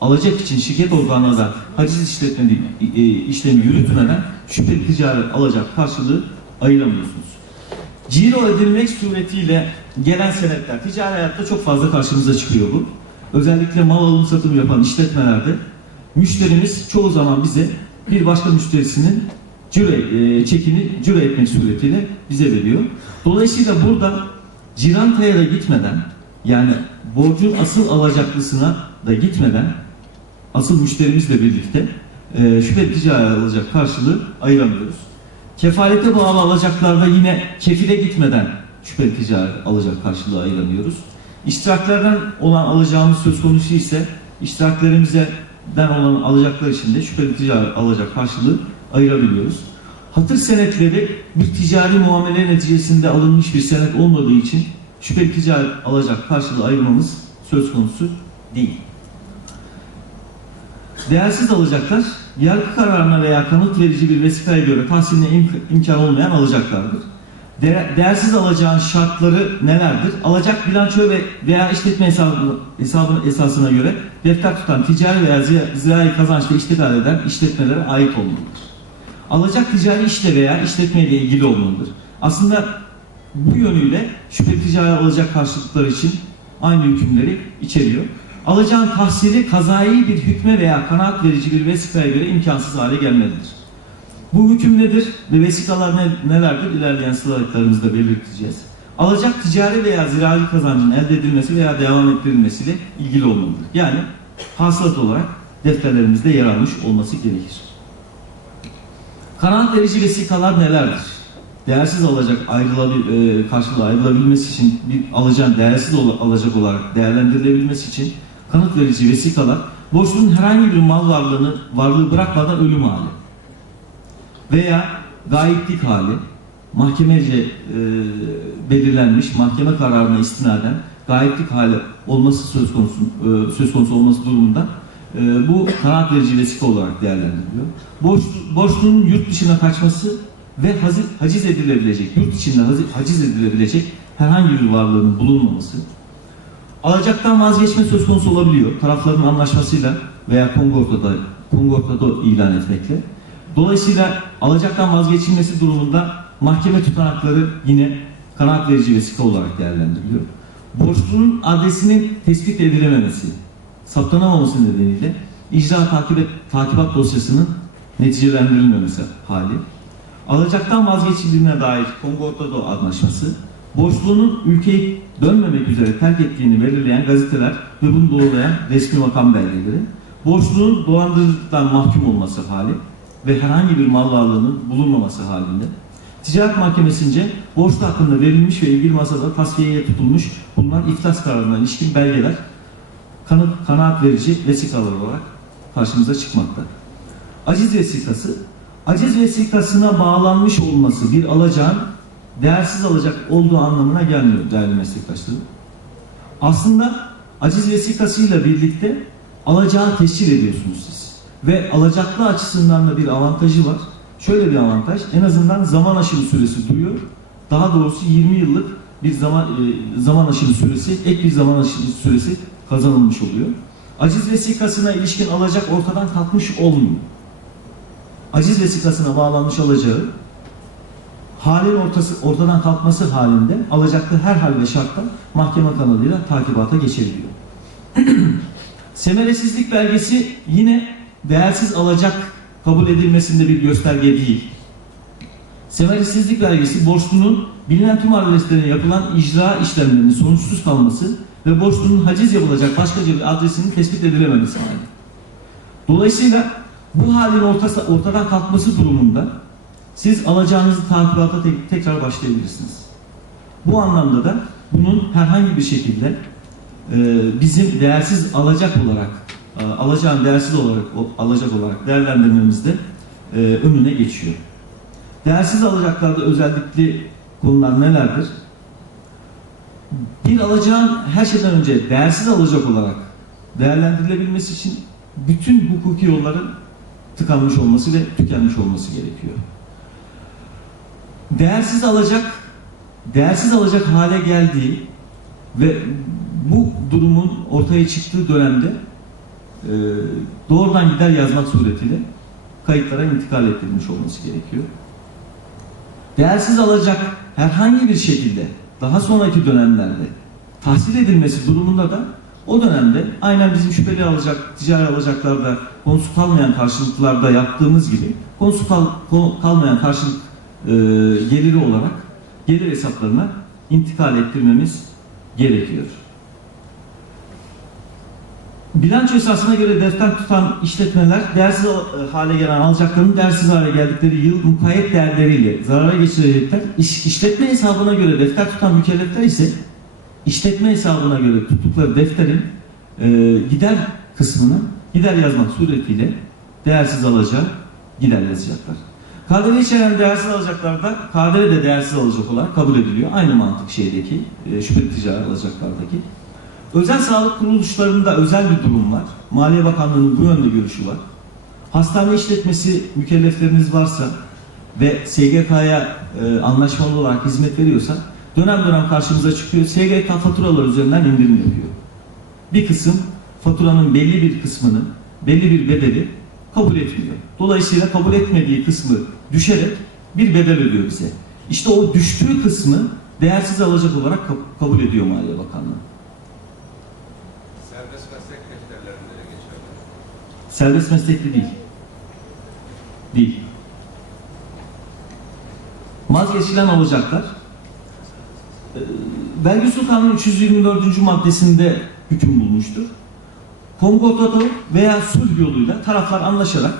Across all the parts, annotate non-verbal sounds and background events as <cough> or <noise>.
alacak için şirket organına da haciz işletme, e, işlemi yürütmeden şüpheli ticari alacak karşılığı ayıramıyorsunuz. Ciro edilmek suretiyle gelen senetler, ticari hayatta çok fazla karşımıza çıkıyor bu. Özellikle mal alım satım yapan işletmelerde müşterimiz çoğu zaman bize bir başka müşterisinin ciro, e, çekini ciro etmek suretiyle bize veriyor. Dolayısıyla burada cirantaya da gitmeden yani borcun asıl alacaklısına da gitmeden asıl müşterimizle birlikte e, şüpheli ticari alacak karşılığı ayıramıyoruz. Kefalete bağlı alacaklarda yine kefile gitmeden şüpheli ticari alacak karşılığı ayıramıyoruz. İştiraklerden olan alacağımız söz konusu ise iştiraklerimizden olan alacaklar için de şüpheli ticari alacak karşılığı ayırabiliyoruz. Hatır senetleri bir ticari muamele neticesinde alınmış bir senet olmadığı için şüpheli ticari alacak karşılığı ayırmamız söz konusu değil. Değersiz alacaklar, yargı kararına veya kanıt verici bir vesikaya göre tahsiline imk- imkan olmayan alacaklardır. De- değersiz alacağın şartları nelerdir? Alacak bilanço ve veya işletme hesabı, hesabının esasına göre defter tutan ticari veya zi- zirai kazançla iştigal eden işletmelere ait olmalıdır. Alacak ticari işle veya işletmeyle ilgili olmalıdır. Aslında bu yönüyle şüpheli ticari alacak karşılıkları için aynı hükümleri içeriyor. Alacağın tahsili kazayı bir hükme veya kanaat verici bir vesikaya göre imkansız hale gelmelidir. Bu hüküm nedir ve vesikalar ne, nelerdir? İlerleyen slaytlarımızda belirteceğiz. Alacak ticari veya zirai kazancın elde edilmesi veya devam ettirilmesiyle ilgili olmalıdır. Yani hasılat olarak defterlerimizde yer almış olması gerekir. Kanaat verici vesikalar nelerdir? Değersiz alacak ayrılabil, e, karşılığı ayrılabilmesi için bir alacağın değersiz ol- alacak olarak değerlendirilebilmesi için kanıt verici vesikalar borçlunun herhangi bir mal varlığını varlığı bırakmadan ölüm hali veya gayiplik hali mahkemece e, belirlenmiş mahkeme kararına istinaden gayiplik hali olması söz konusu e, söz konusu olması durumunda e, bu kanaat verici vesika olarak değerlendiriliyor. Borç, borçlunun yurt dışına kaçması ve haziz, haciz edilebilecek, yurt içinde haciz edilebilecek herhangi bir varlığının bulunmaması, alacaktan vazgeçme söz konusu olabiliyor. Tarafların anlaşmasıyla veya kongortada, kongortada ilan etmekle. Dolayısıyla alacaktan vazgeçilmesi durumunda mahkeme tutanakları yine kanaat verici vesika olarak değerlendiriliyor. Borçlunun adresinin tespit edilememesi, saptanamaması nedeniyle icra takip et, takibat dosyasının neticelendirilmemesi hali, alacaktan vazgeçildiğine dair Kongortado anlaşması, borçlunun ülkeyi dönmemek üzere terk ettiğini belirleyen gazeteler ve bunu doğrulayan resmi makam belgeleri, borçlunun dolandırıcılıktan mahkum olması hali ve herhangi bir mal varlığının bulunmaması halinde, Ticaret Mahkemesince borçlu hakkında verilmiş ve ilgili masada tasfiyeye tutulmuş bulunan iflas kararına ilişkin belgeler kanıt, kanaat verici vesikalar olarak karşımıza çıkmakta. Aciz vesikası, aciz vesikasına bağlanmış olması bir alacağın değersiz alacak olduğu anlamına gelmiyor değerli meslektaşlarım. Aslında aciz vesikasıyla birlikte alacağı tescil ediyorsunuz siz. Ve alacaklı açısından da bir avantajı var. Şöyle bir avantaj, en azından zaman aşımı süresi duyuyor. Daha doğrusu 20 yıllık bir zaman e, zaman aşımı süresi, ek bir zaman aşımı süresi kazanılmış oluyor. Aciz vesikasına ilişkin alacak ortadan kalkmış olmuyor. Aciz vesikasına bağlanmış alacağı halin ortası, ortadan kalkması halinde alacaklı her hal ve şartta mahkeme kanalıyla takibata geçebiliyor. <clears throat> Semeresizlik belgesi yine değersiz alacak kabul edilmesinde bir gösterge değil. Semeresizlik belgesi borçlunun bilinen tüm adreslerine yapılan icra işlemlerinin sonuçsuz kalması ve borçlunun haciz yapılacak başkaca bir adresinin tespit edilememesi hali. Dolayısıyla bu halin ortası, ortadan kalkması durumunda siz alacağınızı takibata tek- tekrar başlayabilirsiniz. Bu anlamda da bunun herhangi bir şekilde e, bizim değersiz alacak olarak e, alacağın değersiz olarak o- alacak olarak değerlendirmemizde e, önüne geçiyor. Değersiz alacaklarda özellikle konular nelerdir? Bir alacağın her şeyden önce değersiz alacak olarak değerlendirilebilmesi için bütün hukuki yolların tıkanmış olması ve tükenmiş olması gerekiyor. Değersiz alacak, değersiz alacak hale geldiği ve bu durumun ortaya çıktığı dönemde e, doğrudan gider yazmak suretiyle kayıtlara intikal ettirilmiş olması gerekiyor. Değersiz alacak herhangi bir şekilde daha sonraki dönemlerde tahsil edilmesi durumunda da o dönemde aynen bizim şüpheli alacak, ticari alacaklarda konusu kalmayan karşılıklarda yaptığımız gibi konusu kal- kalmayan karşılık e, geliri olarak gelir hesaplarına intikal ettirmemiz gerekiyor. Bilanço esasına göre defter tutan işletmeler değersiz e, hale gelen alacakların değersiz hale geldikleri yıl mukayyet değerleriyle zarara geçirecekler. İş, işletme hesabına göre defter tutan mükellefler ise işletme hesabına göre tuttukları defterin e, gider kısmını gider yazmak suretiyle değersiz alacağı gider yazacaklar. KDV içeren değersiz alacaklarda KDV de değersiz alacak olarak kabul ediliyor. Aynı mantık şeydeki, e, şüpheli ticari alacaklardaki. Özel sağlık kuruluşlarında özel bir durum var. Maliye Bakanlığı'nın bu yönde görüşü var. Hastane işletmesi mükellefleriniz varsa ve SGK'ya e, anlaşmalı olarak hizmet veriyorsa dönem dönem karşımıza çıkıyor. SGK faturalar üzerinden indirim yapıyor. Bir kısım faturanın belli bir kısmını, belli bir bedeli kabul etmiyor. Dolayısıyla kabul etmediği kısmı düşerek bir bedel ödüyor bize. İşte o düştüğü kısmı değersiz alacak olarak kab- kabul ediyor Maliye Bakanlığı. Serbest meslek defterlerinde de geçerli. Serbest meslekli değil. Değil. Vazgeçilen alacaklar. Ee, Vergi Usul Kanunu 324. maddesinde hüküm bulmuştur. Konkordato veya sulh yoluyla taraflar anlaşarak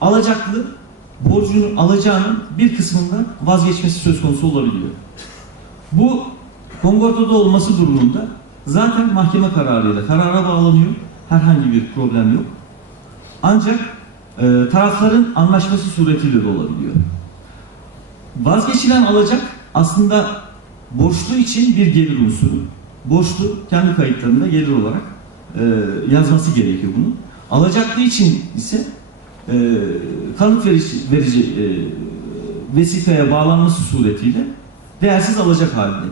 alacaklı borcunu alacağının bir kısmından vazgeçmesi söz konusu olabiliyor. Bu konkordato olması durumunda zaten mahkeme kararıyla karara bağlanıyor. Herhangi bir problem yok. Ancak e, tarafların anlaşması suretiyle de olabiliyor. Vazgeçilen alacak aslında borçlu için bir gelir unsuru. Borçlu kendi kayıtlarında gelir olarak e, yazması gerekiyor bunu. Alacaklı için ise e, kanıt verici, verici e, vesikaya bağlanması suretiyle değersiz alacak haline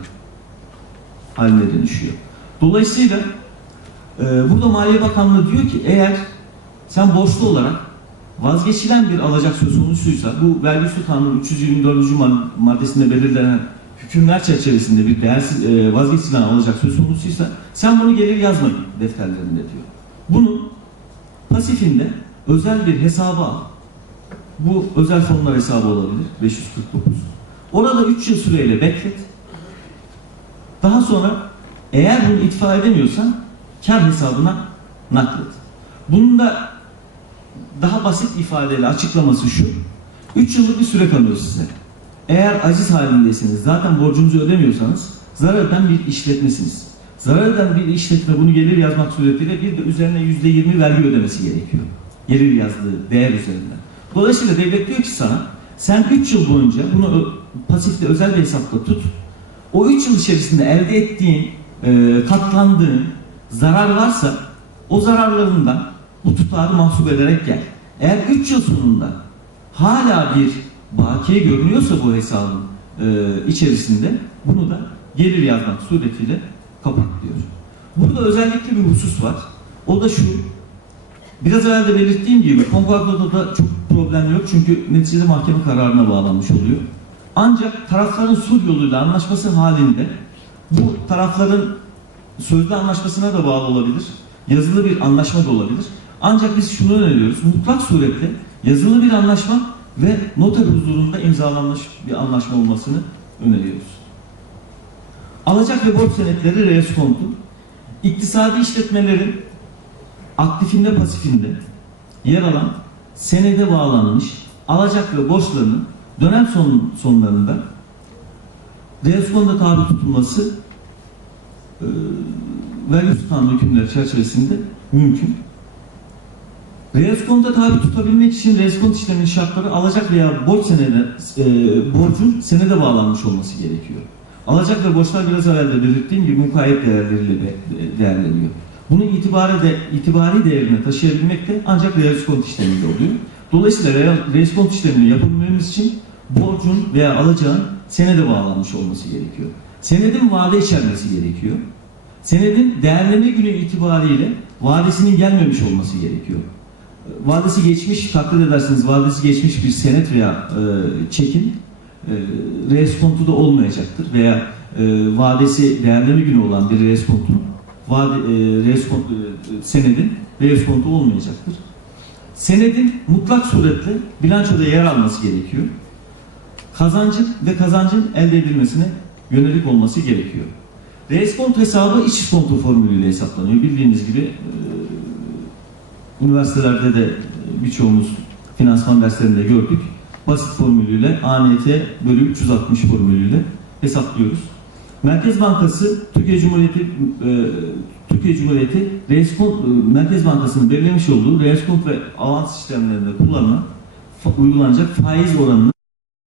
haline dönüşüyor. Dolayısıyla e, burada Maliye Bakanlığı diyor ki eğer sen borçlu olarak vazgeçilen bir alacak söz konusuysa bu vergi usul kanunu 324. mad- maddesinde belirlenen hükümler çerçevesinde bir değersiz e, vazgeçilen alacak söz konusuysa sen bunu gelir yazma defterlerinde diyor. Bunun pasifinde özel bir hesaba. Bu özel fonlar hesabı olabilir 549. Orada 3 yıl süreyle beklet. Daha sonra eğer bunu itfa edemiyorsan kar hesabına naklet. Bunun da daha basit ifadeyle açıklaması şu. 3 yıllık bir süre kalıyor size. Eğer aciz halindeyseniz, zaten borcunuzu ödemiyorsanız zarar eden bir işletmesiniz. Zarar eden bir işletme bunu gelir yazmak suretiyle bir de üzerine %20 vergi ödemesi gerekiyor. Gelir yazdığı değer üzerinden. Dolayısıyla devlet diyor ki sana sen 3 yıl boyunca bunu pasifte özel bir hesapta tut. O 3 yıl içerisinde elde ettiğin, e, katlandığın zarar varsa o zararlarından bu tutarı mahsup ederek gel. Eğer 3 yıl sonunda hala bir bakiye görünüyorsa bu hesabın e, içerisinde bunu da gelir yazmak suretiyle kapat diyor. Burada özellikle bir husus var. O da şu. Biraz evvel de belirttiğim gibi konkordato da çok problem yok çünkü neticede mahkeme kararına bağlanmış oluyor. Ancak tarafların sulh yoluyla anlaşması halinde bu tarafların sözlü anlaşmasına da bağlı olabilir. Yazılı bir anlaşma da olabilir. Ancak biz şunu öneriyoruz. Mutlak surette yazılı bir anlaşma ve noter huzurunda imzalanmış bir anlaşma olmasını öneriyoruz. Alacak ve borç senetleri reeskontu. İktisadi işletmelerin aktifinde pasifinde yer alan senede bağlanmış alacak ve borçlarının dönem son, sonlarında reeskonda tabi tutulması e, vergi usul kanunu hükümleri çerçevesinde mümkün. Reeskonta tabi tutabilmek için reeskont işleminin şartları alacak veya borç senede, e, borcun senede bağlanmış olması gerekiyor. Alacak ve borçlar biraz evvel de belirttiğim gibi mukayyet değerleriyle de- değerleniyor. Bunun itibari de itibari değerini taşıyabilmek de ancak reeskont işlemiyle oluyor. Dolayısıyla re- reeskont işlemini yapabilmemiz için borcun veya alacağın senede bağlanmış olması gerekiyor. Senedin vade içermesi gerekiyor. Senedin değerleme günü itibariyle vadesinin gelmemiş olması gerekiyor. Vadesi geçmiş, takdir edersiniz vadesi geçmiş bir senet veya e, çekin e, reeskontu da olmayacaktır veya e, vadesi değerleme günü olan bir reeskontun vade, e, reeskont, e, senedin reeskontu olmayacaktır. Senedin mutlak suretle bilançoda yer alması gerekiyor. Kazancın ve kazancın elde edilmesine yönelik olması gerekiyor. Reeskont hesabı iç iskonto formülüyle hesaplanıyor. Bildiğiniz gibi e, üniversitelerde de e, birçoğumuz finansman derslerinde gördük. Basit formülüyle ANT bölü 360 formülüyle hesaplıyoruz. Merkez Bankası Türkiye Cumhuriyeti e, Türkiye Cumhuriyeti Reeskont, e, Merkez Bankası'nın belirlemiş olduğu reeskont ve avans sistemlerinde kullanılan uygulanacak faiz oranını